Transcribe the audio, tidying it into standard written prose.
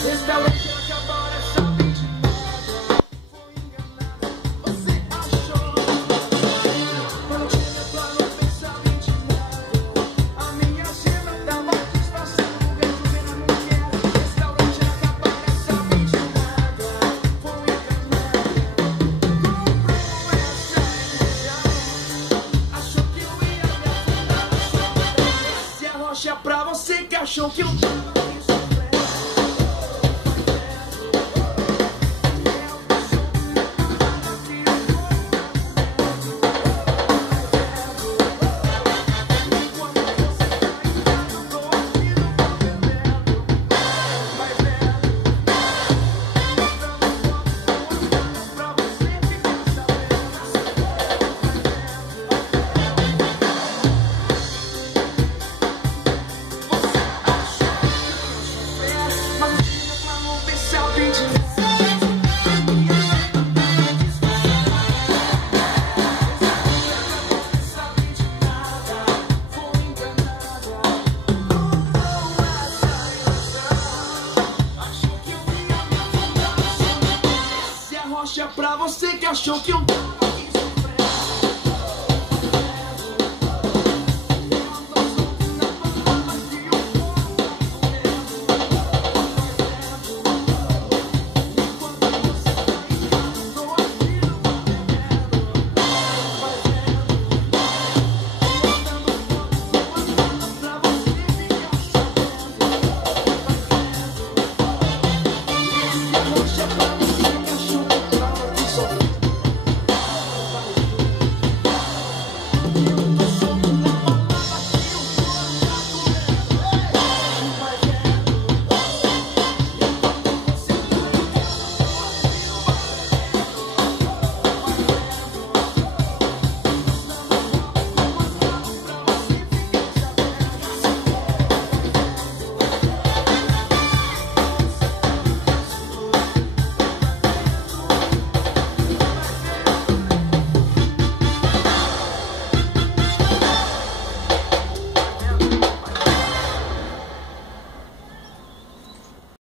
Restaurante acabar essa mentira. Foi enganada, você achou. Mas não tinha plano, pensamento de nada. A minha agenda tava disfarçando, resolvendo a mulher. Restaurante acabar essa mentira. Foi enganada. Comprou essa ilusão. Achou que eu ia me afundar. Se arrocha pra você que achou que eu tava. Pra você que achou que eu